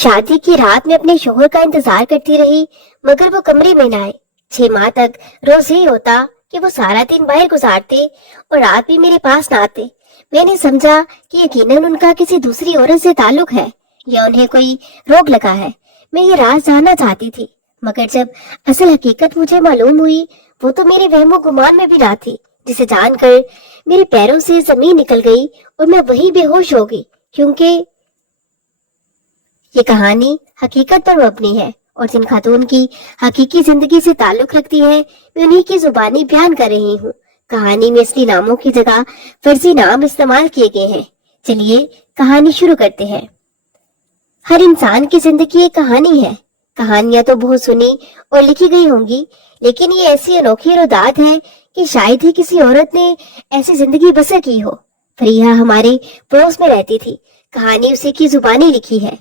शादी की रात में अपने शोहर का इंतजार करती रही, मगर वो कमरे में न आए। 6 माह तक रोज यही होता कि वो सारा दिन बाहर गुजारते और रात भी मेरे पास न आते। मैंने समझा कि यकीनन उनका किसी दूसरी औरत से ताल्लुक है या उन्हें कोई रोग लगा है। मैं ये राज जानना चाहती थी, मगर जब असल हकीकत मुझे मालूम हुई, वो तो मेरे वहमो गुमान में भी ना थी, जिसे जानकर मेरे पैरों से जमीन निकल गई और मैं वहीं बेहोश हो गई। क्योंकि ये कहानी हकीकत पर मबनी है और जिन खातून की हकीकी जिंदगी से ताल्लुक रखती है, मैं उन्हीं की जुबानी बयान कर रही हूँ। कहानी में असली नामों की जगह फर्जी नाम इस्तेमाल किए गए हैं। चलिए कहानी शुरू करते हैं। हर इंसान की जिंदगी एक कहानी है। कहानियां तो बहुत सुनी और लिखी गई होंगी, लेकिन ये ऐसी अनोखी रुदात है कि शायद ही किसी औरत ने ऐसी जिंदगी बसर की हो। फरीहा हमारे पड़ोस में रहती थी। कहानी उसी की जुबानी लिखी है।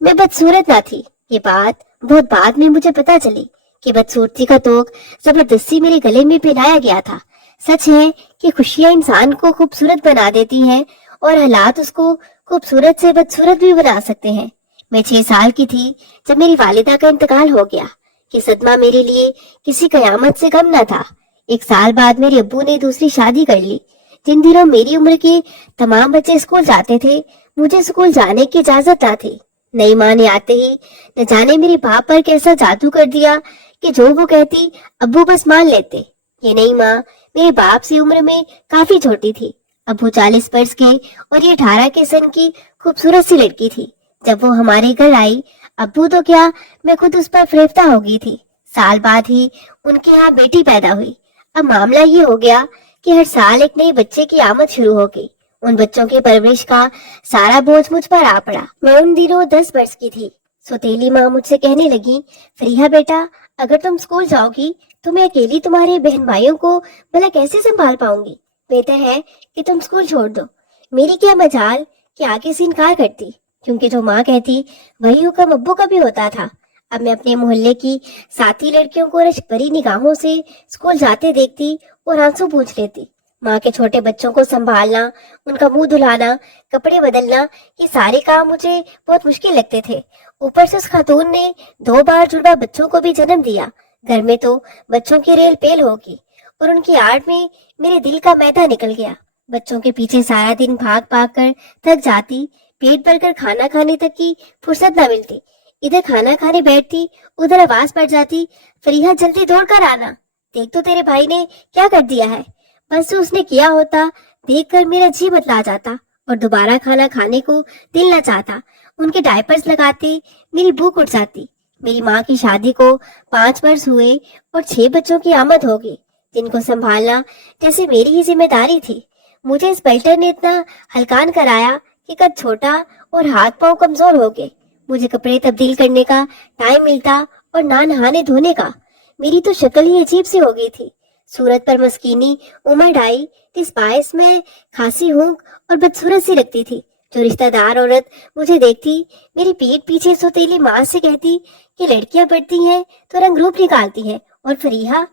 मैं बदसूरत ना थी, ये बात बहुत बाद में मुझे पता चली कि बदसूरती का तोग जबरदस्ती मेरे गले में पहनाया गया था। सच है कि खुशियां इंसान को खूबसूरत बना देती हैं और हालात उसको खूबसूरत से बदसूरत भी बना सकते हैं। मैं 6 साल की थी जब मेरी वालिदा का इंतकाल हो गया। कि सदमा मेरे लिए किसी कयामत से कम न था। 1 साल बाद मेरे अब्बू ने दूसरी शादी कर ली। जिन दिनों मेरी उम्र के तमाम बच्चे स्कूल जाते थे, मुझे स्कूल जाने की इजाजत न थी। नई माँ ने आते ही न जाने मेरे बाप पर कैसा जादू कर दिया कि जो वो कहती अब्बू बस मान लेते। ये नई माँ मेरे बाप से उम्र में काफी छोटी थी। अब्बू 40 वर्ष के और ये 18 के सन की खूबसूरत सी लड़की थी। जब वो हमारे घर आई, अब्बू तो क्या, मैं खुद उस पर फरेफ्ता हो गई थी। साल बाद ही उनके यहाँ बेटी पैदा हुई। अब मामला ये हो गया कि हर साल एक नए बच्चे की आमद शुरू हो गई। उन बच्चों की परवरिश का सारा बोझ मुझ पर आ पड़ा। मैं उन दिनों 10 वर्ष की थी। सौतेली माँ मुझसे कहने लगी, फरीहा बेटा, अगर तुम स्कूल जाओगी तो मैं अकेली तुम्हारे बहन भाइयों को भला कैसे संभाल पाऊंगी। बेहतर है कि तुम स्कूल छोड़ दो। मेरी क्या मजाल कि आगे से इनकार करती, क्योंकि जो माँ कहती वही हुक्म अब्बू का भी होता था। अब मैं अपने मोहल्ले की साथी लड़कियों को रश्क भरी निगाहों से स्कूल जाते देखती और आंसू पूछ लेती। माँ के छोटे बच्चों को संभालना, उनका मुंह धुलाना, कपड़े बदलना, ये सारे काम मुझे बहुत मुश्किल लगते थे। ऊपर से उस खातून ने 2 बार जुड़वा बच्चों को भी जन्म दिया। घर में तो बच्चों की रेल पेल होगी और उनकी आड़ में मेरे दिल का मैदा निकल गया। बच्चों के पीछे सारा दिन भाग भाग कर थक जाती। पेट भर कर खाना खाने तक की फुर्सत न मिलती। इधर खाना खाने बैठती, उधर आवाज पड़ जाती, फरीहा जल्दी दौड़ कर आना, देख तो तेरे भाई ने क्या कर दिया है। बस जो उसने किया होता देखकर मेरा जी बतला जाता और दोबारा खाना खाने को दिल न चाहता। उनके डायपर्स लगाते मेरी भूख उठ जाती। मेरी माँ की शादी को 5 वर्ष हुए और 6 बच्चों की आमद हो गई, जिनको संभालना जैसे मेरी ही जिम्मेदारी थी। मुझे इस पलटर ने इतना हलकान कराया कि कद छोटा और हाथ पांव कमजोर हो गए। मुझे कपड़े तब्दील करने का टाइम मिलता और ना नहाने धोने का। मेरी तो शक्ल ही अजीब सी हो गई थी। सूरत पर मस्कीनी उमड़ ढाई, इस बायस में खांसी हूक और बदसूरत सी लगती थी। जो रिश्तेदार औरत मुझे देखती, मेरी पीठ पीछे सौतेली माँ से कहती कि लड़कियां पढ़ती हैं तो रंग रूप निकालती हैं, और फरीहा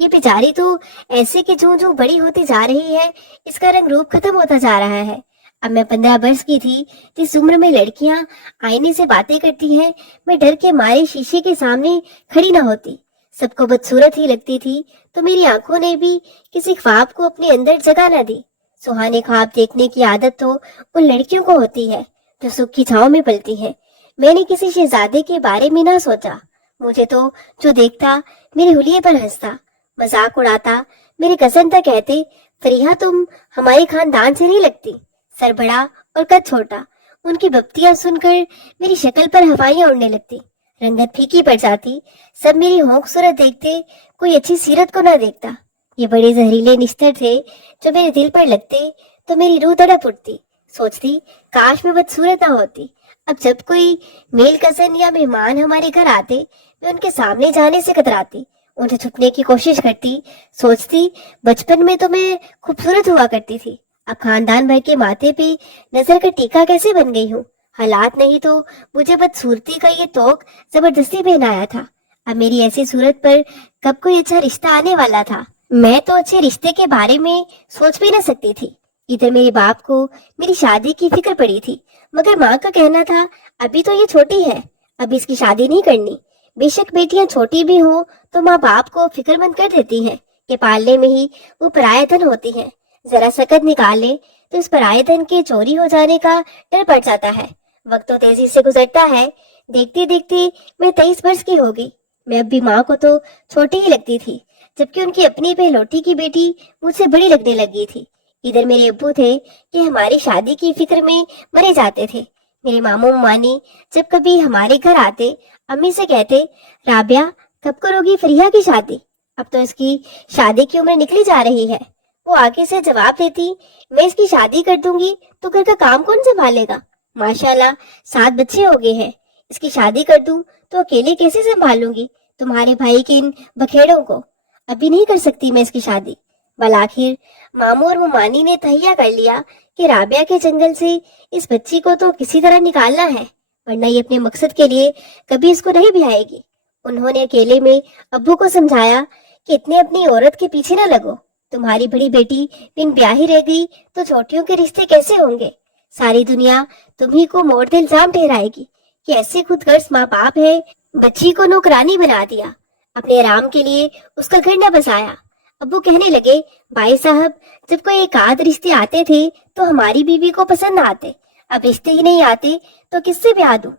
ये बेचारी तो ऐसे कि जो जो बड़ी होती जा रही है, इसका रंग रूप खत्म होता जा रहा है। अब मैं 15 वर्ष की थी। जिस उम्र में लड़कियां आईने से बातें करती हैं, मैं डर के मारे शीशे के सामने खड़ी न होती। सबको बदसूरत ही लगती थी, तो मेरी आंखों ने भी किसी ख्वाब को अपने अंदर जगह न दी। सुहाने ख्वाब देखने की आदत तो उन लड़कियों को होती है जो सुख की छांव में पलती हैं। मैंने किसी शहजादे के बारे में ना सोचा। मुझे तो जो देखता मेरे हुलिये पर हंसता, मजाक उड़ाता। मेरे कजन तक कहते, फरीहा तुम हमारे खानदान से नहीं लगती। सर बड़ा और कद छोटा। उनकी बप्तियां सुनकर मेरी शक्ल पर हवाइयां उड़ने लगती। रंगत फीकी पड़ जाती। सब मेरी होंक सूरत देखते, कोई अच्छी सीरत को ना देखता। ये बड़े जहरीले निस्तर थे जो मेरे दिल पर लगते तो मेरी रूह तड़प उठती। सोचती काश मैं बदसूरत ना होती। अब जब कोई मेल कजन या मेहमान हमारे घर आते, मैं उनके सामने जाने से कतराती, उनसे छुपने की कोशिश करती। सोचती बचपन में तो मैं खूबसूरत हुआ करती थी, अब खानदान भर के माथे पे नजर का टीका कैसे बन गई हूँ। हालात नहीं तो मुझे बदसूरती का ये तोक जबरदस्ती पहनाया था। अब मेरी ऐसी सूरत पर कब कोई अच्छा रिश्ता आने वाला था। मैं तो अच्छे रिश्ते के बारे में सोच भी न सकती थी। इधर मेरे बाप को मेरी शादी की फिक्र पड़ी थी। मगर माँ का कहना था अभी तो ये छोटी है, अभी इसकी शादी नहीं करनी। बेशक बेटियां छोटी भी हो तो माँ बाप को फिक्रमंद कर देती हैं कि पालने में ही वो पराया धन होती है। जरा सकत निकाल ले तो इस पराये धन के चोरी हो जाने का डर पड़ जाता है। वक्त तो तेजी से गुजरता है, देखते देखते मैं 23 वर्ष की हो गई। मैं अब भी माँ को तो छोटी ही लगती थी, जबकि उनकी अपनी पहलौठी की बेटी मुझसे बड़ी लगने लगी थी। इधर मेरे अब्बू थे कि हमारी शादी की फिक्र में मरे जाते थे। मेरे मामू मानी जब कभी हमारे घर आते अम्मी से कहते, राबिया कब करोगी फरिया की शादी, अब तो इसकी शादी की उम्र निकली जा रही है। वो आगे से जवाब देती, मैं इसकी शादी कर दूंगी तो घर का काम कौन संभालेगा, माशाल्लाह 7 बच्चे हो गए हैं, इसकी शादी कर दूं तो अकेले कैसे संभालूंगी तुम्हारे भाई के इन बखेड़ों को, अभी नहीं कर सकती मैं इसकी शादी। बल आखिर मामू और मुमानी ने तहिया कर लिया कि राबिया के जंगल से इस बच्ची को तो किसी तरह निकालना है, वरना ये अपने मकसद के लिए कभी इसको नहीं ब्याएगी। उन्होंने अकेले में अब्बू को समझाया कि इतने अपनी औरत के पीछे न लगो, तुम्हारी बड़ी बेटी बिन ब्याही रह गई तो छोटियों के रिश्ते कैसे होंगे, सारी दुनिया तुम्ही को मोड़ इल्जाम ठहराएगी कि ऐसे खुदगर्ज माँ बाप है, बच्ची को नौकरानी बना दिया, अपने आराम के लिए उसका घर न बसाया। अब्बू कहने लगे, भाई साहब जब कोई एक आध रिश्ते आते थे तो हमारी बीवी को पसंद आते, अब रिश्ते ही नहीं आते तो किससे ब्याह दूं,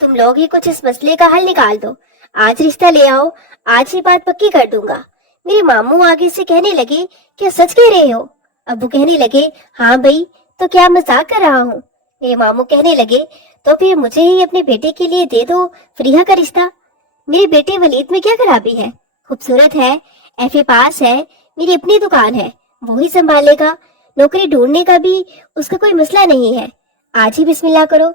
तुम लोग ही कुछ इस मसले का हल निकाल दो, आज रिश्ता ले आओ, आज ही बात पक्की कर दूंगा। मेरे मामू आगे से कहने लगे, क्या सच कह रहे हो? अब्बू कहने लगे, हाँ भाई, तो क्या मजाक कर रहा हूँ? मेरे मामू कहने लगे, तो फिर मुझे ही अपने बेटे के लिए दे दो फरीहा का रिश्ता। मेरे बेटे वलीद में क्या खराबी है, खूबसूरत है, एफए पास है, मेरी अपनी दुकान है, वो ही संभालेगा, नौकरी ढूंढने का भी उसका कोई मसला नहीं है, आज ही बिस्मिल्लाह करो।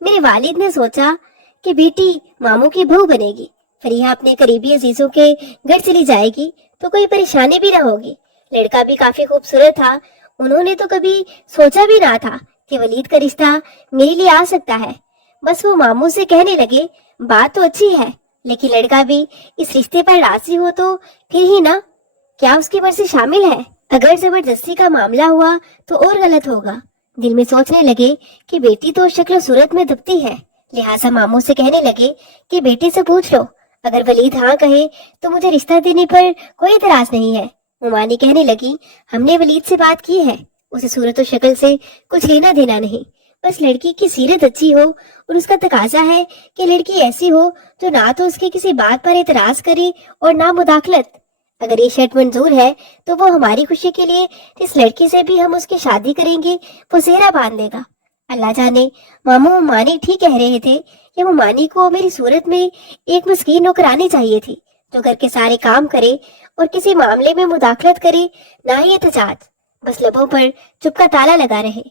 मेरे वालिद ने सोचा कि बेटी मामू की बहू बनेगी, फरीहा अपने करीबी अजीजों के घर चली जाएगी तो कोई परेशानी भी ना होगी। लड़का भी काफी खूबसूरत था, उन्होंने तो कभी सोचा भी ना था कि वलीद का रिश्ता मेरे लिए आ सकता है। बस वो मामू से कहने लगे, बात तो अच्छी है, लेकिन लड़का भी इस रिश्ते पर राजी हो तो फिर ही ना, क्या उसकी मर्जी शामिल है? अगर जबरदस्ती का मामला हुआ तो और गलत होगा। दिल में सोचने लगे कि बेटी तो शक्ल सूरत में दबती है, लिहाजा मामू से कहने लगे कि बेटी से पूछ लो, अगर वलीद हाँ कहे तो मुझे रिश्ता देने पर कोई इतराज नहीं है। मुमानी कहने लगी, हमने वलीद से बात की है, उसे सूरत और शक्ल से कुछ लेना देना नहीं, बस लड़की की सीरत अच्छी हो और उसका तकाजा है कि लड़की ऐसी हो जो ना तो उसके किसी बात पर इतराज करे और ना मुदाखलत। अगर ये शर्त मंजूर है तो वो हमारी खुशी के लिए इस लड़की से भी हम उसकी शादी करेंगे, वो सेहरा बांध देगा। अल्लाह जाने मामू मुमानी ठीक कह रहे थे कि मुमानी को मेरी सूरत में एक मस्कीन नौकरानी चाहिए थी जो घर के सारे काम करे और किसी मामले में मुदाखलत करे ना ही एहतजाज, बस लबों पर चुप का ताला लगा रहे।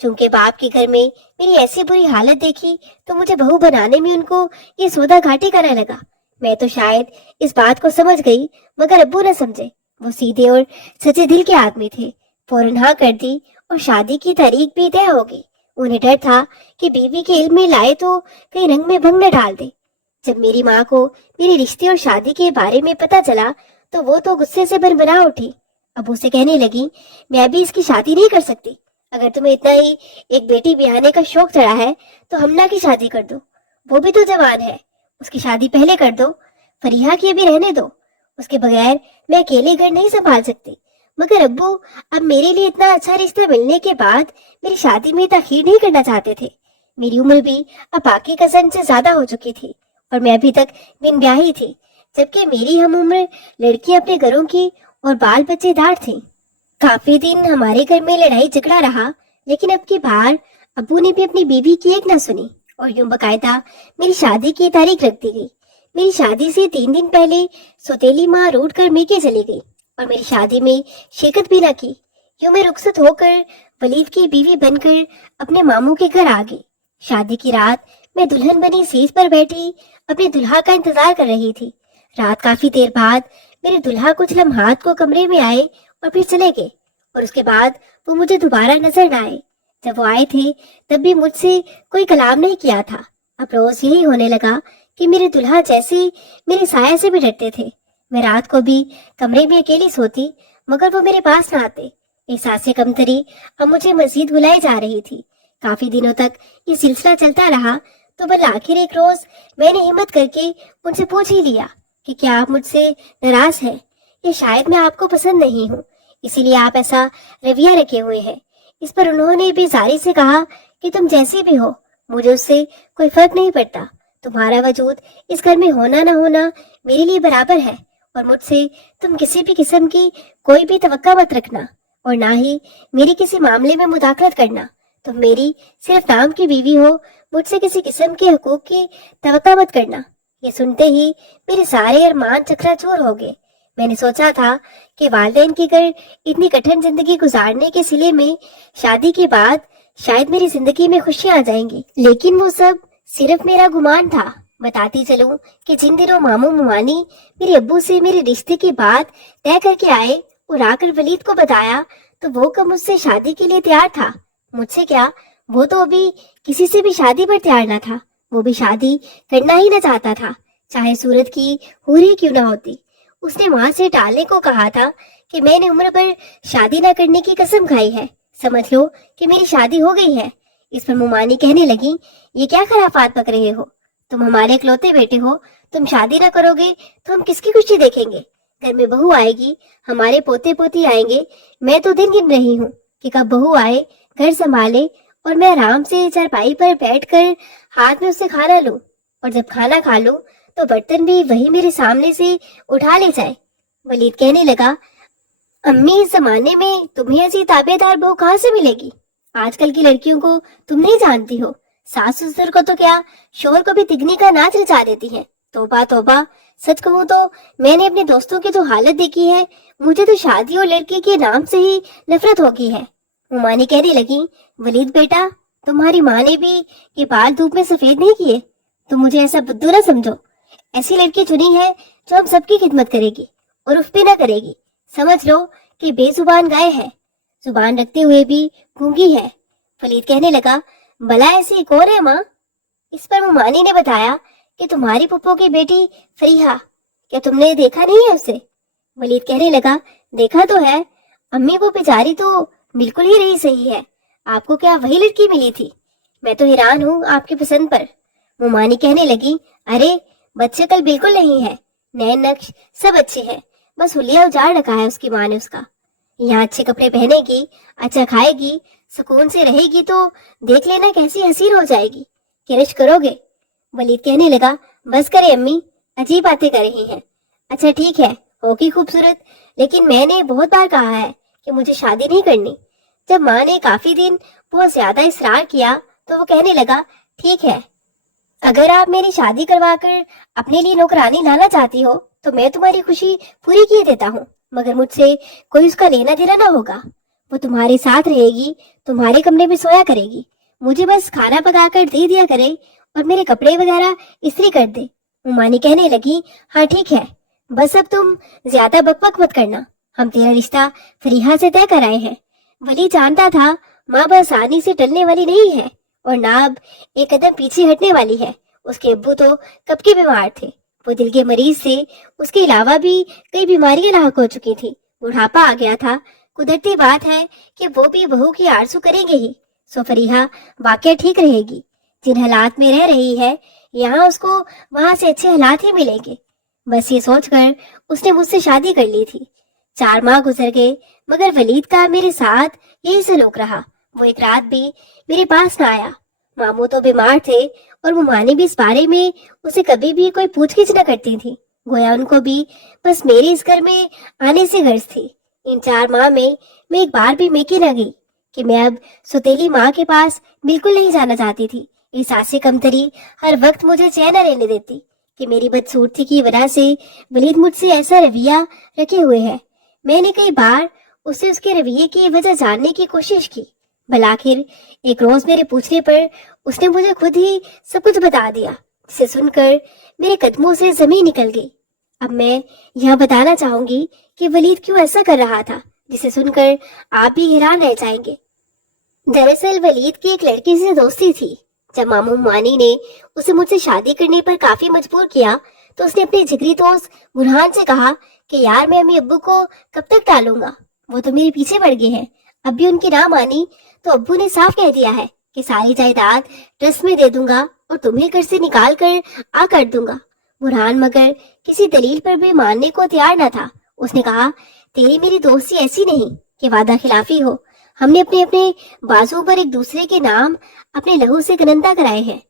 चूंकि बाप के घर में मेरी ऐसी बुरी हालत देखी तो मुझे बहू बनाने में उनको ये सौदा घाटी करने लगा। मैं तो शायद इस बात को समझ गई, मगर अब्बू न समझे। वो सीधे और सच्चे दिल के आदमी थे, फौरन हाँ कर दी और शादी की तारीख भी तय हो गई। उन्हें डर था कि बीवी के इल्म में लाए तो कहीं रंग में भंग न डाल दे। जब मेरी माँ को मेरे रिश्ते और शादी के बारे में पता चला तो वो तो गुस्से से भरभरा उठी। अब्बू से कहने लगी, मैं भी इसकी शादी नहीं कर सकती, अगर तुम्हें इतना ही एक बेटी ब्याहने का शौक चढ़ा है तो हमना की शादी कर दो, वो भी तो जवान है, उसकी शादी पहले कर दो, फरीहा की अभी रहने दो, उसके बगैर मैं अकेले घर नहीं संभाल सकती। मगर अब्बू अब मेरे लिए इतना अच्छा रिश्ता मिलने के बाद मेरी शादी में ताखीर नहीं करना चाहते थे। मेरी उम्र भी अब बाकी कजन से ज्यादा हो चुकी थी और मैं अभी तक बिन ब्याही थी, जबकि मेरी हम उम्र लड़कियां अपने घरों की और बाल बच्चेदार थी। काफी दिन हमारे घर में लड़ाई झगड़ा रहा, लेकिन अब की बार अब्बू ने भी अपनी बीवी की एक न सुनी और यूं बकायदा मेरी शादी की तारीख रख दी गई। मेरी शादी से 3 दिन पहले सौतेली माँ रूठ कर मेके चली गई और मेरी शादी में शिरकत भी न की। यूं मैं रुखसत होकर वलीद की बीवी बनकर अपने मामू के घर आ गई। शादी की रात मैं दुल्हन बनी सेज पर बैठी अपने दुल्हा का इंतजार कर रही थी। रात काफी देर बाद मेरे दुल्हा कुछ लम्हात को कमरे में आए और फिर चले गए, और उसके बाद वो मुझे दोबारा नजर न आए। जब वो आए थे तब भी मुझसे कोई कलाम नहीं किया था। अब रोज यही होने लगा कि मेरे दुल्हा जैसे मेरे साया से भी डरते थे। मैं रात को भी कमरे में अकेली सोती, मगर वो मेरे पास न आते। एहसास कमतरी अब मुझे मजीद बुलाई जा रही थी। काफी दिनों तक ये सिलसिला चलता रहा, तो बल आखिर एक रोज मैंने हिम्मत करके उनसे पूछ ही लिया कि क्या आप मुझसे नाराज हैं, या शायद मैं आपको पसंद नहीं हूँ, इसीलिए आप ऐसा रवैया रखे हुए हैं। इस पर उन्होंने बेजारी से कहा कि तुम जैसी भी हो, मुझे उससे कोई फर्क नहीं पड़ता। तुम्हारा वजूद इस घर में होना ना होना मेरे लिए बराबर है, और मुझसे तुम किसी भी किस्म की कोई भी तवक्का मत रखना, और ना ही मेरी किसी मामले में मुदाखलत करना। तुम मेरी सिर्फ नाम की बीवी हो, मुझसे किसी किस्म के हकूक की तवक्का मत करना। ये सुनते ही मेरे सारे अरमान चकनाचूर हो गए। मैंने सोचा था कि वालिदैन की कर इतनी कठिन जिंदगी गुजारने के सिले में शादी के बाद शायद मेरी जिंदगी में खुशियां आ जाएंगी, लेकिन वो सब सिर्फ मेरा गुमान था। बताती चलूं कि जिन दिनों मामू मुमानी मेरे अब्बू से मेरे रिश्ते की बात तय करके आए और आकर वलीद को बताया, तो वो कब मुझसे शादी के लिए तैयार था। मुझसे क्या, वो तो अभी किसी से भी शादी पर तैयार न था। वो भी शादी करना ही न चाहता था, चाहे सूरत की हूरी क्यों ना होती। उसने वहां से टालने को कहा था कि मैंने उम्र पर शादी न करने की कसम खाई है, समझ लो कि मेरी शादी हो गई है। इस पर मुमानी कहने लगी, ये क्या खराफात पक रहे हो, तुम हमारे इकलौते बेटे हो, तुम शादी ना करोगे तो हम किसकी खुशी देखेंगे। घर में बहू आएगी, हमारे पोते पोती आएंगे, मैं तो दिन गिन रही हूँ कि कब बहू आए, घर संभाले और मैं आराम से चारपाई पर बैठकर हाथ में उससे खाना लूं, और जब खाना खा लूं तो बर्तन भी वही मेरे सामने से उठा ले जाए। वलीद कहने लगा, अम्मी इस जमाने में तुम्हें ऐसी ताबेदार बहू कहाँ से मिलेगी। आजकल की लड़कियों को तुम नहीं जानती हो, सास ससुर को तो क्या शोहर को भी तिगनी का नाच रचा देती है। तौबा तौबा, सच कहूँ तो मैंने अपने दोस्तों की जो हालत देखी है, मुझे तो शादी और लड़के के नाम से ही नफरत हो गई है। मुमानी कहने लगी, वलीद बेटा, तुम्हारी माँ ने भी ये बाल धूप में सफेद नहीं किए, तुम मुझे ऐसा बुद्धू ना समझो। ऐसी लड़की चुनी है जो हम सबकी खिदमत करेगी और उफ भी ना करेगी। समझ लो कि बेजुबान गाय है, जुबान रखते हुए भी गूंगी है। वलीद कहने लगा, भला ऐसी कौन है माँ। इस पर मुमानी ने बताया कि तुम्हारी पुप्पो की बेटी फरीहा, क्या तुमने देखा नहीं है उसे। वलीद कहने लगा, देखा तो है अम्मी, वो बेचारी तो बिल्कुल ही नहीं सही है, आपको क्या वही लड़की मिली थी। मैं तो हैरान हूँ आपकी पसंद पर। मुमानी कहने लगी, अरे बच्चे कल बिल्कुल नहीं है, नैन नक्श सब अच्छे हैं, बस हुलिया उजाड़ रखा है उसकी माँ ने उसका। यहाँ अच्छे कपड़े पहनेगी, अच्छा खाएगी, सुकून से रहेगी तो देख लेना कैसी हसीन हो जाएगी, किरश करोगे। वलीद कहने लगा, बस करे अम्मी, अजीब बातें कर रही हैं। अच्छा ठीक है, होगी खूबसूरत, लेकिन मैंने बहुत बार कहा है कि मुझे शादी नहीं करनी। जब माँ ने काफी दिन बहुत ज्यादा इसरार किया तो वो कहने लगा, ठीक है, अगर आप मेरी शादी करवा कर अपने लिए नौकरानी लाना चाहती हो तो मैं तुम्हारी खुशी पूरी किए देता हूँ, मगर मुझसे कोई उसका लेना देना ना होगा। वो तुम्हारे साथ रहेगी, तुम्हारे कमरे में सोया करेगी, मुझे बस खाना पकाकर दे दिया करे और मेरे कपड़े वगैरह इस्त्री कर दे। मुमानी कहने लगी, हाँ ठीक है, बस अब तुम ज्यादा बकबक मत करना, हम तेरा रिश्ता फरीहा से तय कराए हैं। वली जानता था माँ बआसानी से टलने वाली नहीं है और ना अब एक कदम पीछे हटने वाली है। उसके अब्बू तो कब के बीमार थे, वो दिल के मरीज से, उसके अलावा भी कई बीमारियां लाक हो चुकी थी, बुढ़ापा आ गया था। कुदरती बात है कि वो भी बहू की आरज़ू करेंगे ही, सो फरीहा वाकई ठीक रहेगी। जिन हालात में रह रही है यहाँ उसको वहां से अच्छे हालात ही मिलेंगे। बस ये सोचकर उसने मुझसे शादी कर ली थी। 4 माह गुजर गए मगर वलीद का मेरे साथ यही सलूक रहा। वो एक रात भी मेरे पास ना आया। मामू तो बीमार थे और मुमानी भी इस बारे में उसे कभी भी कोई पूछगिछ न करती थी। गोया उनको भी बस मेरे इस घर में आने से गर्ज थी। इन 4 माह में मैं एक बार भी मेके न गई कि मैं अब सुतेली माँ के पास बिल्कुल नहीं जाना चाहती थी। इस आसे कमतरी हर वक्त मुझे चैन न रहने देती कि मेरी बदसूरती की वजह से वलीद मुझसे ऐसा रवैया रखे हुए है। मैंने कई बार उसे उसके रवैये की वजह जानने की कोशिश की, भला आखिर एक रोज मेरे पूछने पर उसने मुझे खुद ही सब कुछ बता दिया, जिसे सुनकर मेरे कदमों से जमीन निकल गई। अब मैं यह बताना चाहूंगी कि वलीद क्यों ऐसा कर रहा था, जिसे सुनकर आप भी हैरान रह जाएंगे। दरअसल वलीद की एक लड़की से दोस्ती थी। जब मामू मानी ने उसे मुझसे शादी करने पर काफी मजबूर किया तो उसने अपने जिगरी दोस्त बुरहान से कहा कि यार मैं अम्मी अब्बू को कब तक टालूंगा, वो तो मेरे पीछे पड़ गए हैं। अब भी उनकी ना मानी तो अब्बू ने साफ कह दिया है कि सारी जायदाद ट्रस्ट में दे दूंगा और तुम्हें घर से निकाल कर आ कर दूंगा। बुरहान मगर किसी दलील पर भी मानने को तैयार न था। उसने कहा, तेरी मेरी दोस्ती ऐसी नहीं कि वादा खिलाफी हो। हमने अपने अपने बाजुओं पर एक दूसरे के नाम अपने लहू से गनंदा कराए हैं,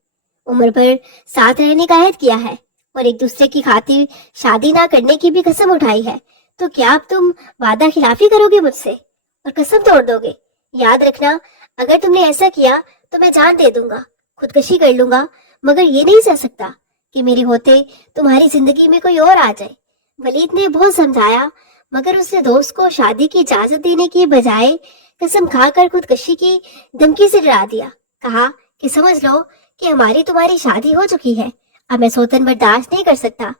उम्र भर साथ रहने का अहद किया है और एक दूसरे की खातिर शादी ना करने की भी कसम उठाई है। तो क्या अब तुम वादा खिलाफी करोगे मुझसे और कसम तोड़ दोगे? याद रखना, अगर तुमने ऐसा किया तो मैं जान दे दूंगा, खुदकशी कर लूंगा, मगर ये नहीं सह सकता कि मेरे होते तुम्हारी जिंदगी में कोई और आ जाए। वलीद ने बहुत समझाया, मगर उसने दोस्त को शादी की इजाजत देने की बजाय कसम खाकर खुदकशी की धमकी से डरा दिया। कहा कि समझ लो कि हमारी तुम्हारी शादी हो चुकी है, अब मैं सौतन बर्दाश्त नहीं कर सकता।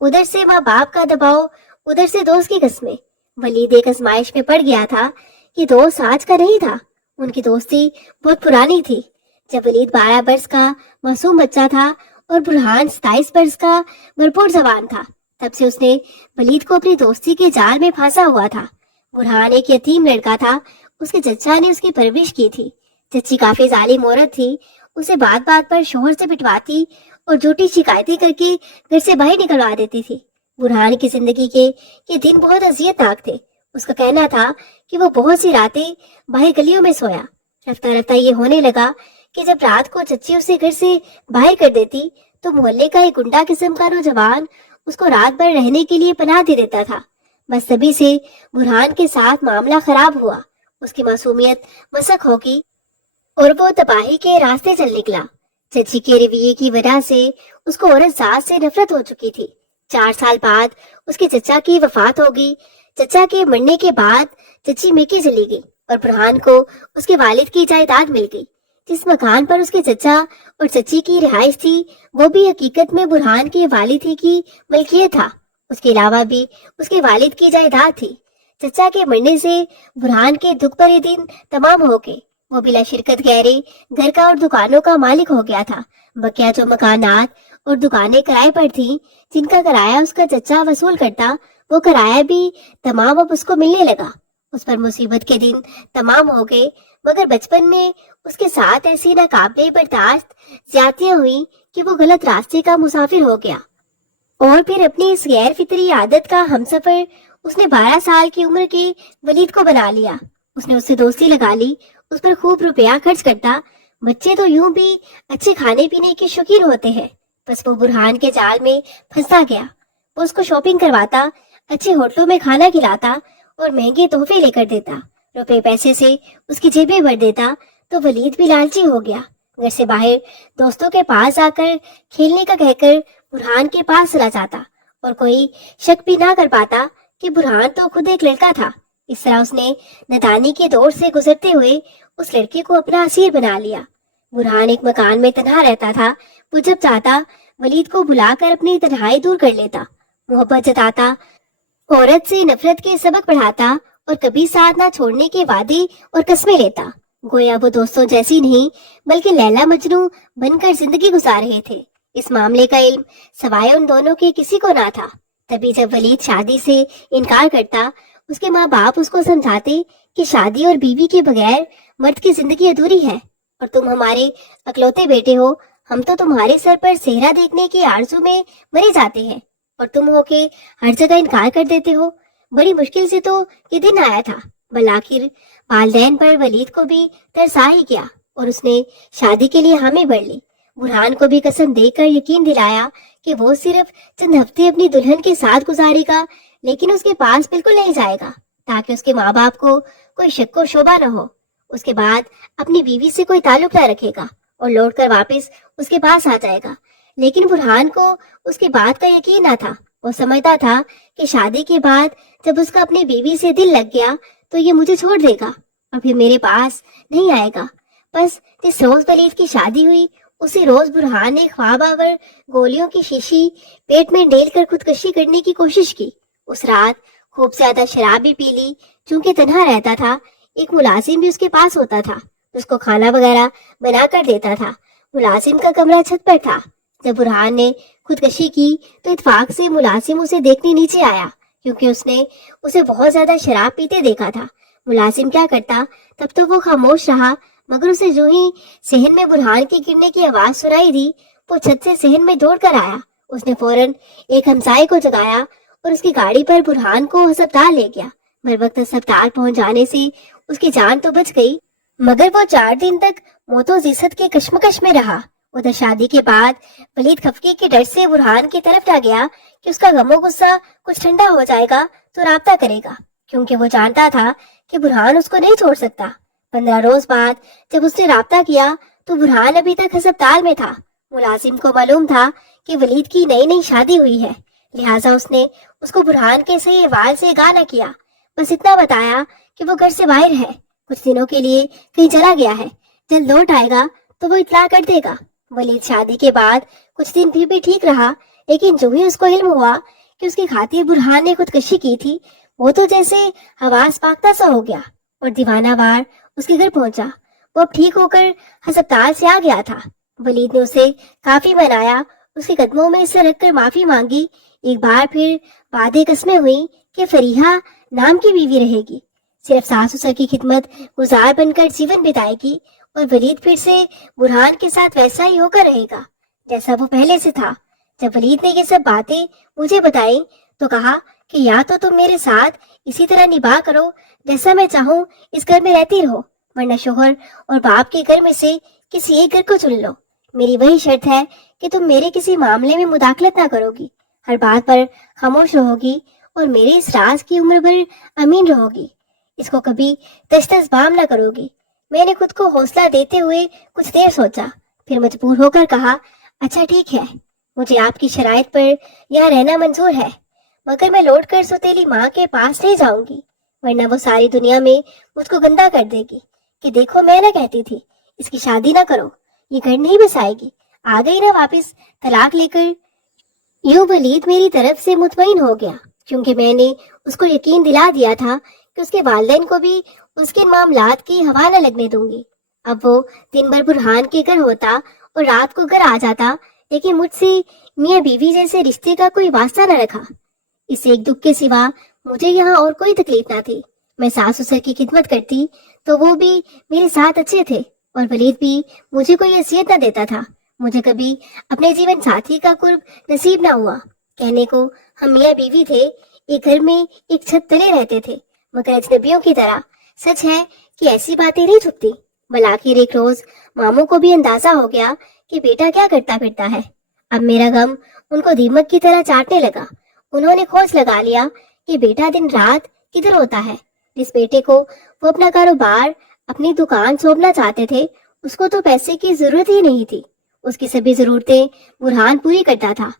उधर से माँ बाप का दबाव, उधर से दोस्त की कस्में। वलीद एक आजमाइश में पड़ गया था कि दोस्त आज का नहीं था। उनकी दोस्ती बहुत पुरानी थी। जब वलीद 12 बरस का मासूम बच्चा था और बुरहान 27 बरस का भरपूर जवान था, तब से उसने वलीद को अपनी दोस्ती के जाल में फंसा हुआ था। बुरहान एक यतीम लड़का था। उसके चचा ने उसकी परवरिश की थी। चच्ची काफी जालिम औरत थी। उसे बात बात पर शोहर से पिटवाती और झूठी शिकायतें करके घर से बाहर निकलवा देती थी। बुरहान की जिंदगी के ये दिन बहुत अजियतनाक थे। उसका कहना था कि वो बहुत सी रातें बाहर गलियों में सोया। रफ्ता रफ्ता ये होने लगा कि जब रात को चच्ची उसे घर से बाहर कर देती तो मोहल्ले का एक गुंडा किस्म का नौजवान उसको रात भर रहने के लिए पनाह दे देता था। बस तभी से बुरहान के साथ मामला खराब हुआ। उसकी मासूमियत मसक होगी और वो तबाही के रास्ते चल निकला। चच्ची के रवैये की वजह से उसको औरत जात से नफरत हो चुकी थी। 4 साल बाद उसके चचा की वफात हो गई। चचा के मरने के बाद चच्ची मेके चली गई और बुरहान को उसके वालिद की जायदाद मिल गई। जिस मकान पर उसके चचा और चच्ची की रिहाइश थी, वो भी हकीकत में बुरहान के वालिद ही की मलकियत था। उसके अलावा भी उसके वालिद की जायदाद थी। चचा के मरने से बुरहान के दुख भरे दिन तमाम हो गए। वो बिला शिरकत गहरे घर का और दुकानों का मालिक हो गया था। बकिया जो मकानात और दुकानें किराए पर थी, जिनका किराया उसका चचा वसूल करता, वो किराया भी तमाम अब उसको मिलने लगा। उस पर मुसीबत के दिन तमाम हो गए, मगर बचपन में उसके साथ ऐसी नाकाबिले बर्दाश्त ज्यादतियां हुई कि वो गलत रास्ते का मुसाफिर हो गया। और फिर अपनी इस गैर फितरी आदत का हमसफर उसने 12 साल की उम्र के वलीद को बना लिया। उसने उससे दोस्ती लगा ली, उस पर खूब रुपया खर्च करता। बच्चे तो यूं भी अच्छे खाने पीने के शौकीन होते हैं। बस वो बुरहान के जाल में फंसा गया। वो उसको शॉपिंग करवाता, अच्छे होटलों में खाना खिलाता और महंगे तोहफे लेकर देता। रुपए पैसे से उसकी जेबें भर देता। तो वलीद भी लालची हो गया। घर से बाहर दोस्तों के पास आकर खेलने का कहकर बुरहान के पास चला जाता और कोई शक भी ना कर पाता कि बुरहान तो खुद एक लड़का था। इस तरह उसने नादानी के दौर से गुजरते हुए उस लड़के को अपना असीर बना लिया। बुरहान एक मकान में तन्हा रहता था। वो जब चाहता वलीद को बुलाकर अपनी तन्हाई दूर कर लेता, मोहब्बत जताता, औरत से नफरत के सबक पढ़ाता और कभी साथ ना छोड़ने के वादे और कस्में लेता। गोया वो दोस्तों जैसी नहीं बल्कि लैला मजनू बनकर जिंदगी गुजार रहे थे। इस मामले का इल्म सवाए उन दोनों के किसी को ना था। तभी जब वलीद शादी से इनकार करता, उसके माँ बाप उसको समझाते कि शादी और बीवी के बगैर मर्द की जिंदगी अधूरी है और तुम हमारे अकलौते बेटे हो। हम तो तुम्हारे सर पर सेहरा देखने की आरज़ू में मरे जाते हैं और तुम हो के हर जगह इनकार कर देते हो। बड़ी मुश्किल से तो ये दिन आया था, बल आखिर वालिदैन पर वलीद को भी तरसा ही गया और उसने शादी के लिए हामी भर ली। बुरहान को भी कसम देकर यकीन दिलाया कि वो सिर्फ चंद हफ्ते अपनी दुल्हन के साथ गुजारेगा, लेकिन उसके पास बिल्कुल नहीं जाएगा ताकि उसके माँ बाप को कोई शक व शोभा न हो। उसके बाद अपनी बीवी से कोई ताल्लुक न रखेगा और लौटकर वापस उसके पास आ जाएगा। लेकिन बुरहान को उसकी बात का यकीन न था। वो समझता था कि शादी के बाद जब उसका अपनी बीवी से दिल लग गया तो ये मुझे छोड़ देगा और फिर मेरे पास नहीं आएगा। बस जिस रोज वलीद की शादी हुई उसी रोज बुरहान ने ख्वाब आवर गोलियों की शीशी पेट में डेल कर खुदकशी करने की कोशिश की। उस रात खूब ज्यादा शराब भी पी ली। चूंकि तन्हा रहता था, एक मुलाजिम भी उसके पास होता था, उसको खाना वगैरह बना कर देता था। मुलाजिम का कमरा छत पर था। जब बुरहान ने खुदकशी की तो इत्तेफाक से मुलाजिम उसे देखने नीचे आया, क्योंकि उसने उसे बहुत ज्यादा शराब पीते देखा था। मुलाजिम क्या करता, तब तो वो खामोश रहा, मगर उसे जो ही सहन में बुरहान के गिरने की आवाज सुनाई दी, वो छत से सहन में दौड़ कर आया। उसने फौरन एक हमसाये को जगाया और उसकी गाड़ी पर बुरहान को अस्पताल ले गया। बर वक्त अस्पताल पहुंच जाने से उसकी जान तो बच गई, मगर वो 4 दिन तक मौतो जिसत के कश्मकश में रहा। उधर शादी के बाद वलीद खफकी के डर से बुरहान की तरफ आ गया कि उसका गमो गुस्सा कुछ ठंडा हो जाएगा तो राब्ता करेगा, क्योंकि वो जानता था कि बुरहान उसको नहीं छोड़ सकता। 15 रोज बाद जब उसने राब्ता किया तो बुरहान अभी तक अस्पताल में था। मुलाजिम को मालूम था कि वलीद की नई नई शादी हुई है, लिहाजा उसने उसको बुरहान के सही अहवाल से आगाह न किया। बस इतना बताया कि वो घर से बाहर है, कुछ दिनों के लिए कहीं चला गया है, जल्द लौट आएगा तो वो इत्तला कर देगा। वलीद शादी के बाद कुछ दिन फिर भी ठीक रहा, लेकिन जो ही उसको इल्म हुआ कि उसकी खातिर बुरहान ने खुदकशी की थी, वो तो जैसे हवास पाकता सा हो गया और दीवाना वार उसके घर पहुंचा। वो अब ठीक होकर अस्पताल से आ गया था। वलीद ने उसे काफी मनाया, उसके कदमों में सिर रखकर माफी मांगी। एक बार फिर वादे कस्में हुई कि फरीहा नाम की बीवी रहेगी, सिर्फ सास ससुर की खिदमत गुजार बनकर जीवन बिताएगी और वलीद फिर से बुरहान के साथ वैसा ही होकर रहेगा जैसा वो पहले से था। जब वलीद ने ये सब बातें मुझे बताई तो कहा कि या तो तुम मेरे साथ इसी तरह निभा करो जैसा मैं चाहूँ, इस घर में रहती रहो, वरना शोहर और बाप के घर में से किसी एक घर को चुन लो। मेरी वही शर्त है कि तुम मेरे किसी मामले में मुदाखलत ना करोगी, हर बात पर खामोश रहोगी और मेरे इस राज की उम्र भर अमीन रहोगी, इसको कभी तश्तस बाम ना करोगी। मैंने खुद को हौसला देते हुए कुछ देर सोचा, फिर मजबूर होकर कहा, अच्छा ठीक है, मुझे आपकी शराइत पर यहाँ रहना मंजूर है, मगर मैं लौट कर सौतेली माँ के पास नहीं जाऊंगी, वरना वो सारी दुनिया में मुझको गंदा कर देगी कि देखो मैं ना कहती थी इसकी शादी ना करो, ये घर नहीं बसाएगी, आ गई ना वापस तलाक लेकर। यूं वलीद मेरी तरफ से मुतमईन हो गया, क्योंकि मैंने उसको यकीन दिला दिया था कि उसके वालिदैन को भी उसके मामलात की हवा न लगने दूंगी। अब वो दिन भर बुरहान के घर होता और रात को घर आ जाता, लेकिन मुझसे मियाँ बीवी जैसे रिश्ते का कोई वास्ता न रखा। इस एक दुख के सिवा मुझे यहाँ और कोई तकलीफ ना थी। मैं सास ससुर की खिदमत करती तो वो भी मेरे साथ अच्छे थे और वलीद भी मुझे कोई असियत न देता था। मुझे कभी अपने जीवन साथी का कुर्ब नसीब ना हुआ। कहने को हम मियाँ बीवी थे, एक घर में एक छत तले रहते थे, मगर अजनबियों की तरह। सच है कि ऐसी बातें नहीं छुपती। बल आखिर एक रोज मामू को भी अंदाजा हो गया कि बेटा क्या करता फिरता है। अब मेरा गम उनको दीमक की तरह चाटने लगा। उन्होंने खोज लगा लिया कि बेटा दिन रात किधर होता है। जिस बेटे को वो अपना कारोबार, अपनी दुकान सौंपना चाहते थे, उसको तो पैसे की जरूरत ही नहीं थी। उसकी सभी जरूरतें बुरहान पूरी करता था।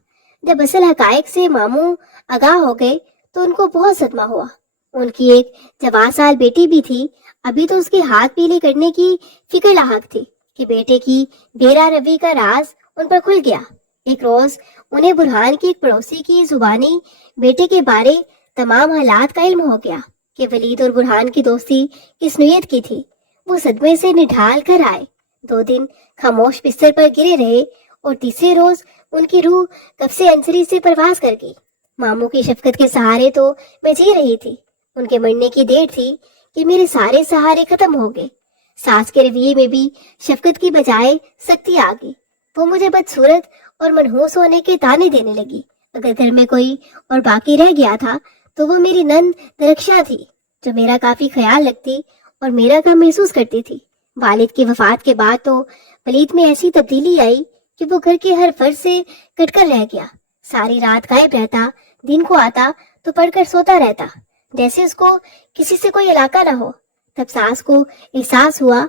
जब असल हकायक से मामू आगाह हो गए तो उनको बहुत सदमा हुआ। उनकी एक जवान साल बेटी भी थी। अभी तो उसके हाथ पीले करने की फिक्र लाहक थी कि बेटे की बेरा रवि का राज उन पर खुल गया। एक रोज उन्हें बुरहान की एक पड़ोसी की जुबानी बेटे के बारे तमाम हालात का इल्म हो गया कि वलीद और बुरहान की दोस्ती किस नीयत की थी। वो सदमे से निढाल कर आए। 2 दिन खामोश बिस्तर पर गिरे रहे और तीसरे रोज उनकी रूह कब्से अंसरी से परवाज कर गई। मामू की शफकत के सहारे तो मैं जी रही थी। उनके मरने की देर थी कि मेरे सारे सहारे खत्म हो गए। सास के रवैये में भी शफकत की बजाय सख्ती आ गई। वो मुझे बदसूरत और मनहूस होने के ताने देने लगी। अगर घर में कोई और बाकी रह गया था तो वो मेरी नंद दरक्षा थी, जो मेरा काफी ख्याल रखती और मेरा गम महसूस करती थी। वालिद की वफात के बाद तो वलीद में ऐसी तब्दीली आई कि वो घर के हर फर्ज से कटकर रह गया। सारी रात गायब रहता, दिन को आता तो पढ़कर सोता रहता, जैसे उसको किसी से कोई इलाका ना हो। तब सास को एहसास हुआ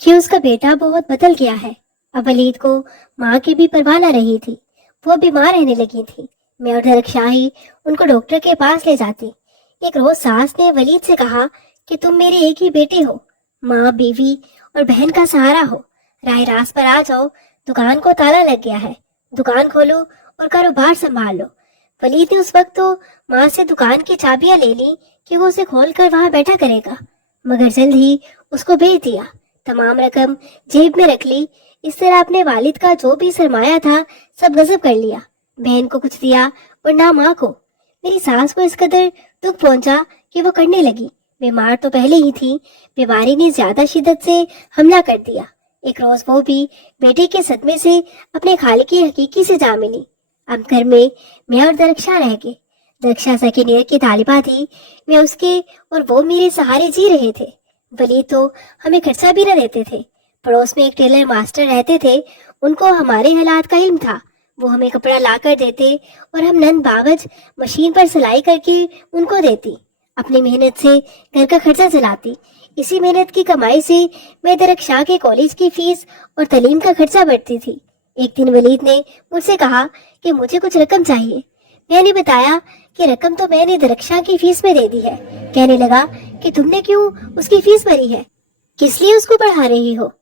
कि उसका बेटा बहुत बदल गया है। अब वलीद को माँ की भी परवाह न रही थी। वो बीमार रहने लगी थी। मैं और दरक्षा ही उनको डॉक्टर के पास ले जाती। एक रोज सास ने वलीद से कहा कि तुम मेरे एक ही बेटे हो, माँ, बीवी और बहन का सहारा हो। राह रास पर आ जाओ, दुकान को ताला लग गया है, दुकान खोलो और कारोबार संभाल लो। वलीद ने उस वक्त तो माँ से दुकान की चाबियां ले ली कि वो उसे खोलकर वहां बैठा करेगा, मगर जल्द ही उसको बेच दिया। तमाम रकम जेब में रख ली। इस तरह अपने वालिद का जो भी सरमाया था सब गजब कर लिया। बहन को कुछ दिया और ना माँ को। मेरी सास को इस कदर दुख पहुंचा कि वो करने लगी, बीमार तो पहले ही थी, बीमारी ने ज्यादा शिद्दत से हमला कर दिया। एक रोज वो भी बेटे के सदमे से अपने खालिक की हकीकी से जा मिली। अब घर में मैं और दरक्षा रह गए। दरक्षा सेकेंड ईयर की तालिबा थी, मैं उसके और वो मेरे सहारे जी रहे थे। वली तो हमें खर्चा भी न देते थे। पड़ोस में एक टेलर मास्टर रहते थे, उनको हमारे हालात का इल्म था। वो हमें कपड़ा ला कर देते और हम नंद बावज मशीन पर सिलाई करके उनको देती। अपनी मेहनत से घर का खर्चा चलाती। इसी मेहनत की कमाई से मैं दरक्षा के कॉलेज की फीस और तालीम का खर्चा बढ़ती थी। एक दिन वलीद ने मुझसे कहा कि मुझे कुछ रकम चाहिए। मैंने बताया कि रकम तो मैंने दरक्षा की फीस में दे दी है। कहने लगा कि तुमने क्यों उसकी फीस भरी है, किस लिए उसको पढ़ा रही हो।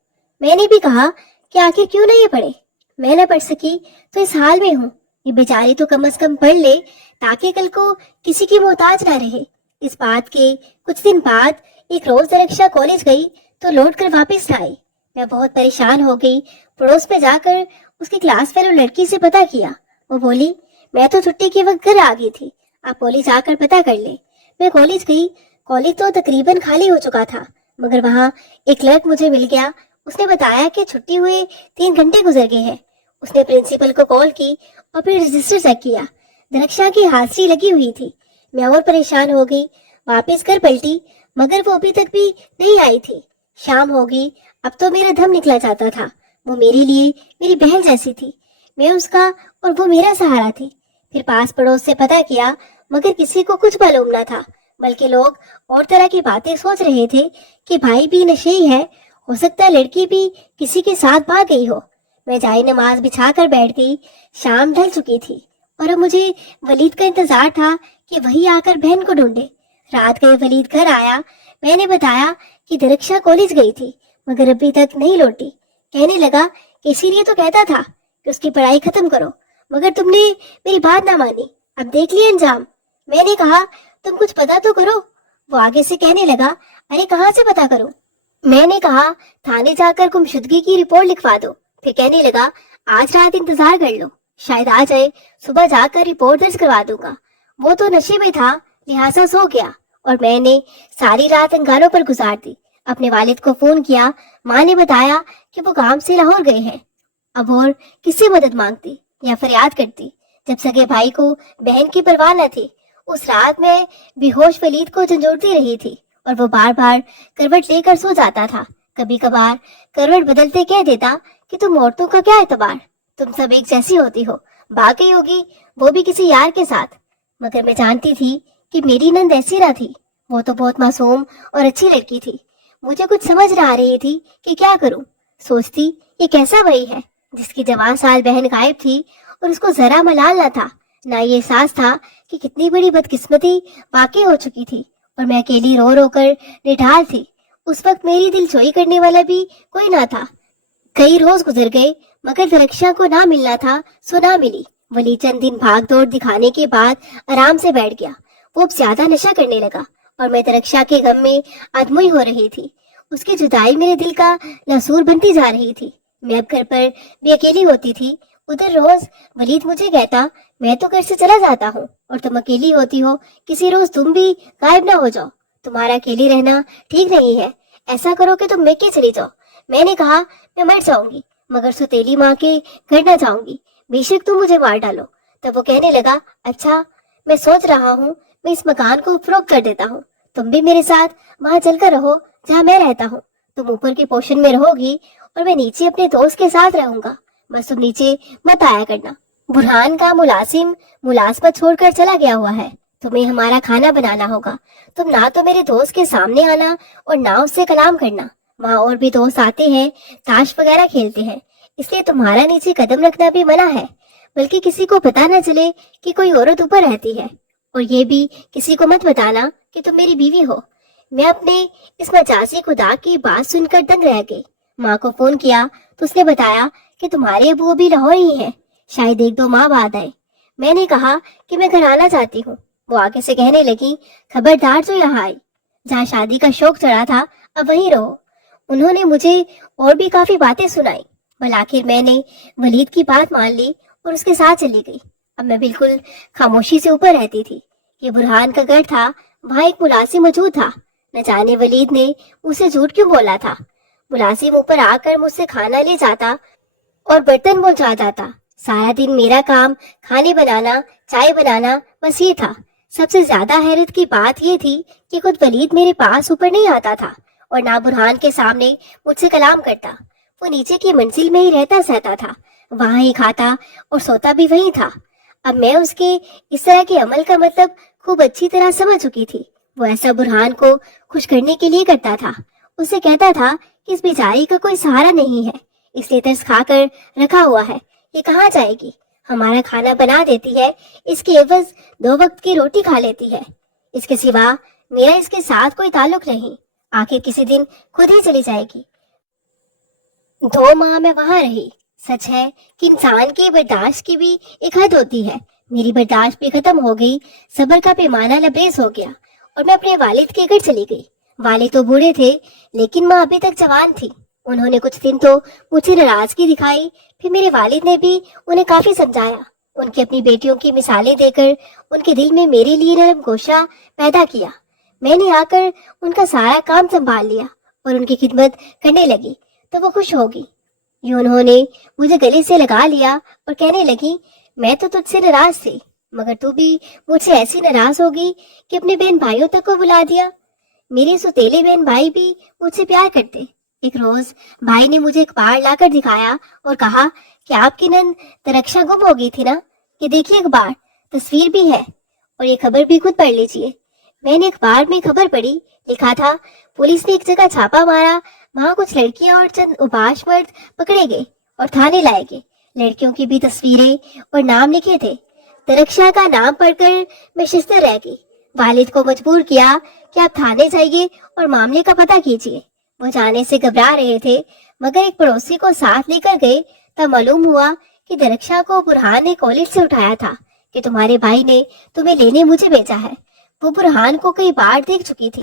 मैंने भी कहा कि आखिर क्यों नहीं पढ़े, मैं न पढ़ सकी तो इस हाल में हूँ, ये बेचारी तो कम से कम पढ़ ले ताकि कल को किसी की मोहताज ना रहे। इस बात के कुछ दिन बाद एक रोज दरक्षा कॉलेज गई तो लौट कर वापस न आई। मैं बहुत परेशान हो गई। पड़ोस में जाकर उसकी क्लास फेलो लड़की से पता किया। वो बोली, मैं तो छुट्टी के वक्त घर आ गई थी, आप कॉलेज आकर पता कर ले। मैं कॉलेज गई। कॉलेज तो तकरीबन खाली हो चुका था, मगर वहाँ एक क्लर्क मुझे मिल गया। उसने बताया कि छुट्टी हुए 3 घंटे गुजर गए हैं। उसने प्रिंसिपल को कॉल की और फिर रजिस्टर चेक किया। दरक्षा की हाजिरी लगी हुई थी। मैं और परेशान हो गई। वापस घर पलटी, मगर वो अभी तक भी नहीं आई थी। शाम हो गई। अब तो मेरा दम निकला जाता था। वो मेरे लिए मेरी बहन जैसी थी। मैं उसका और वो मेरा सहारा थी। फिर पास पड़ोस से पता किया, मगर किसी को कुछ मालूम न था, बल्कि लोग और तरह की बातें सोच रहे थे कि भाई भी नशेई है, हो सकता है लड़की भी किसी के साथ भाग गई हो। मैं जाए नमाज बिछा कर बैठ गई। शाम ढल चुकी थी और अब मुझे वलीद का इंतजार था कि वही आकर बहन को ढूंढे। रात गए वलीद घर आया। मैंने बताया कि दरक्षा कॉलेज गई थी, मगर अभी तक नहीं लौटी। कहने लगा कि इसीलिए तो कहता था कि उसकी पढ़ाई खत्म करो, मगर तुमने मेरी बात ना मानी। अब देख लिया अंजाम। मैंने कहा, तुम कुछ पता तो करो। वो आगे से कहने लगा, अरे कहाँ से पता करूं। मैंने कहा, थाने जाकर गुमशुदगी की रिपोर्ट लिखवा दो। फिर कहने लगा, आज रात इंतजार कर लो, शायद आ जाए, सुबह जाकर रिपोर्ट दर्ज करवा दूंगा। वो तो नशे में था, लिहाजा सो गया और मैंने सारी रात अंगारों पर गुजार दी। अपने वालिद को फोन किया। माँ ने बताया कि वो काम से लाहौर गए हैं। अब और किससे मदद मांगती या फरियाद करती, जब सगे भाई को बहन की परवाह न थी। उस रात में बेहोश वलीद को झंझोड़ती रही थी और वो बार बार करवट लेकर सो जाता था। कभी कभार करवट बदलते कह देता कि तुम औरतों का क्या एतबार, तुम सब एक जैसी होती हो, भाग गई होगी, वो भी किसी यार के साथ। मगर मैं जानती थी कि मेरी नंद ऐसी ना थी। वो तो बहुत मासूम और अच्छी लड़की थी। मुझे कुछ समझ ना आ रही थी कि क्या करूं। सोचती, ये कैसा भाई है जिसकी जवान साल बहन गायब थी और उसको जरा मलाल न था, ना ये एहसास था कि कितनी बड़ी बदकिस्मती वाकई हो चुकी थी और मैं अकेली रो रो कर निढाल थी। उस वक्त मेरी दिल जोई करने वाला भी कोई ना था। कई रोज गुजर गए, मगर दरक्षा को ना मिलना था सो ना मिली। वली चंद दिन भाग दौड़ दिखाने के बाद आराम से बैठ गया। वो अब ज्यादा नशा करने लगा और मैं दरक्षा के गम में अधमुई हो रही थी। उसकी जुदाई मेरे दिल का नसूर बनती जा रही थी। मैं अब घर पर भी अकेली होती थी। उधर रोज वलीद मुझे कहता, मैं तो घर से चला जाता हूँ और तुम अकेली होती हो, किसी रोज तुम भी गायब ना हो जाओ। तुम्हारा अकेली रहना ठीक नहीं है, ऐसा करो कि तुम मेके चली जाओ। मैंने कहा, मैं मर जाऊंगी मगर सुतेली माँ के घर न जाऊंगी, बेशक तुम मुझे मार डालो। तब वो कहने लगा, अच्छा मैं सोच रहा हूँ मैं इस मकान को फरोख्त कर देता हूँ, तुम भी मेरे साथ वहाँ चलकर रहो जहाँ मैं रहता हूँ। तुम ऊपर के पोर्शन में रहोगी और मैं नीचे अपने दोस्त के साथ रहूंगा, बस तुम नीचे मत आया करना। बुरहान का मुलाजिम मुलाजमत छोड़कर चला गया हुआ है, तुम्हें हमारा खाना बनाना होगा। तुम ना तो मेरे दोस्त के सामने आना और ना उससे कलाम करना। वहाँ और भी दोस्त आते हैं, ताश वगैरह खेलते हैं, इसलिए तुम्हारा नीचे कदम रखना भी मना है, बल्कि किसी को पता न चले कि कोई औरत ऊपर रहती है। और ये भी किसी को मत बताना कि तुम मेरी बीवी हो। मैं अपने इस मजाजी खुदा की बात सुनकर दंग रह गई। माँ को फोन किया तो उसने बताया कि तुम्हारे अबू अभी लाहौर ही हैं, शायद 1-2 माह बाद आए। मैंने कहा कि मैं घर आना चाहती हूँ। वो आगे से कहने लगी, खबरदार जो यहाँ आई, जहाँ शादी का शौक चढ़ा था अब वहीं रहो। उन्होंने मुझे और भी काफी बातें सुनाई, पर आखिर मैंने वलीद की बात मान ली और उसके साथ चली गई। अब मैं बिल्कुल खामोशी से ऊपर रहती थी। ये बुरहान का घर था, वहाँ एक मुलाजिम मौजूद था, न जाने वलीद ने मुझसे झूठ क्यों बोला था। मुलाजिम ऊपर आकर मुझसे खाना ले जाता और बर्तन पहुंचा जाता। सारा दिन मेरा काम खाने बनाना, चाय बनाना बस ये था। सबसे ज्यादा हैरत की बात ये थी कि खुद वलीद मेरे पास ऊपर नहीं आता था और ना बुरहान के सामने मुझसे कलाम करता। वो नीचे की मंजिल में ही रहता सहता था, वहां ही खाता और सोता भी वहीं था। अब मैं उसके इस तरह के अमल का मतलब खूब अच्छी तरह समझ चुकी थी। वो ऐसा बुरहान को खुश करने के लिए करता था। उससे कहता था कि इस बेचारी का कोई सहारा नहीं है, इसलिए तरस खाकर रखा हुआ है, ये कहाँ जाएगी। हमारा खाना बना देती है, इसके एवज 2 वक्त की रोटी खा लेती है। इसके सिवा मेरा इसके साथ कोई ताल्लुक नहीं। आखिर किसी दिन खुद ही चली जाएगी। 2 माह मैं वहां रही। सच है कि इंसान की बर्दाश्त की भी एक हद होती है। मेरी बर्दाश्त भी खत्म हो गई, सब्र का पैमाना लबरेज हो गया और मैं अपने वालिद के घर चली गई। वालिद तो बूढ़े थे, लेकिन माँ अभी तक जवान थी। उन्होंने कुछ दिन तो मुझे नाराजगी दिखाई, फिर मेरे वालिद ने भी उन्हें काफी समझाया। उनकी अपनी बेटियों की मिसालें देकर उनके दिल में मेरे लिए नरम गोशा पैदा किया। मैंने आकर उनका सारा काम संभाल लिया और उनकी खिदमत करने लगी तो वो खुश होगी। यूं उन्होंने मुझे गले से लगा लिया और कहने लगी, मैं तो तुझसे नाराज थी, मगर तू भी मुझसे ऐसी नाराज होगी कि अपने बहन भाइयों तक को बुला दिया। मेरे सुतेले बहन भाई भी मुझसे प्यार करते। एक रोज भाई ने मुझे अखबार लाकर दिखाया और कहा कि आपकी नंद तरक्षा गुम हो गई थी ना, ये देखिए अखबार, तस्वीर भी है और ये खबर भी खुद पढ़ लीजिए। मैंने अखबार में खबर पढ़ी। लिखा था, पुलिस ने एक जगह छापा मारा, वहां कुछ लड़कियां और चंद उबाश मर्द पकड़े गए और थाने लाए गए। लड़कियों की भी तस्वीरें और नाम लिखे थे। तरक्षा का नाम पढ़कर मैं शिस्तर रह गई। वालिद को मजबूर किया कि आप थाने जाइए और मामले का पता कीजिए। वो जाने से घबरा रहे थे, मगर एक पड़ोसी को साथ लेकर गए। तब मालूम हुआ कि तरक्षा को बुरहान ने कॉलेज से उठाया था कि तुम्हारे भाई ने तुम्हें लेने मुझे भेजा है। वो बुरहान को कई बार देख चुकी थी,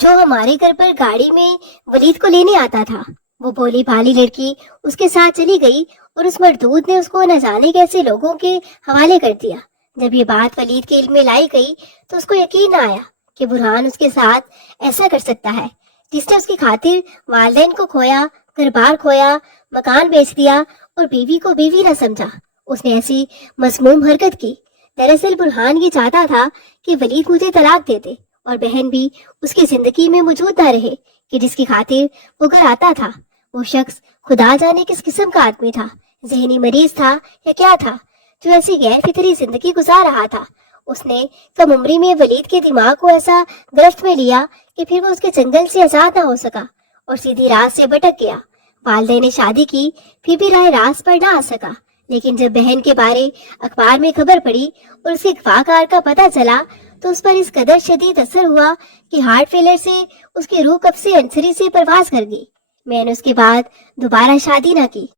जो हमारे घर पर गाड़ी में वलीद को लेने आता था। वो भोली भाली लड़की उसके साथ चली गई और उस मरदूद ने उसको न जाने कैसे लोगों के हवाले कर दिया। जब ये बात वलीद के इल्म में लाई गई तो उसको यकीन न आया कि बुरहान उसके साथ ऐसा कर सकता है, जिसने उसकी खातिर वालिदैन को खोया, घर बार खोया, मकान बेच दिया और बीवी को बीवी न समझा। उसने ऐसी मसमूम हरकत की। दरअसल बुरहान ये चाहता था कि वलीद मुझे तलाक दे दे और बहन भी उसकी जिंदगी में मौजूद न रहे कि जिसकी खातिर वो घर आता था। वो शख्स खुदा जाने किस किस्म का आदमी था, जहनी मरीज था या क्या था, जो ऐसी गैर फितरी जिंदगी गुजार रहा था। उसने कम उम्री में वलीद के दिमाग को ऐसा गिरफ्त में लिया कि फिर वो उसके जंगल से आजाद न हो सका और सीधी राह से भटक गया। वालिदैन ने शादी की, फिर भी राह रास्त पर न आ सका। लेकिन जब बहन के बारे अखबार में खबर पड़ी और उसके अगवाकार का पता चला तो उस पर इस कदर शदीद असर हुआ कि हार्ट फेलियर से उसकी रूह कब से अंसरी से परवास कर गई। मैंने उसके बाद दोबारा शादी न की।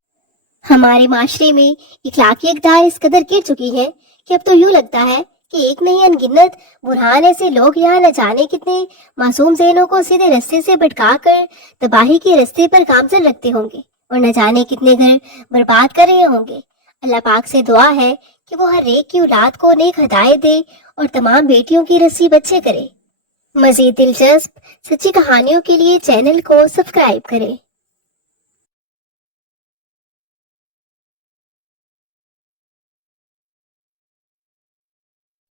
हमारे माशरे में इखलाकी अक़दार इस कदर गिर चुकी है कि अब तो यूं लगता है कि एक नहीं अनगिनत बुरहान ऐसे लोग यहाँ न जाने कितने मासूम ज़हनों को सीधे रास्ते से भटका कर तबाही के रास्ते पर गामजन रखते होंगे और न जाने कितने घर बर्बाद कर रहे होंगे। अल्लाह पाक से दुआ है कि वो हर एक की औलाद को नेक हिदायत दे और तमाम बेटियों की नसीब अच्छे करे। मजीद दिलचस्प सच्ची कहानियों के लिए चैनल को सब्सक्राइब करें।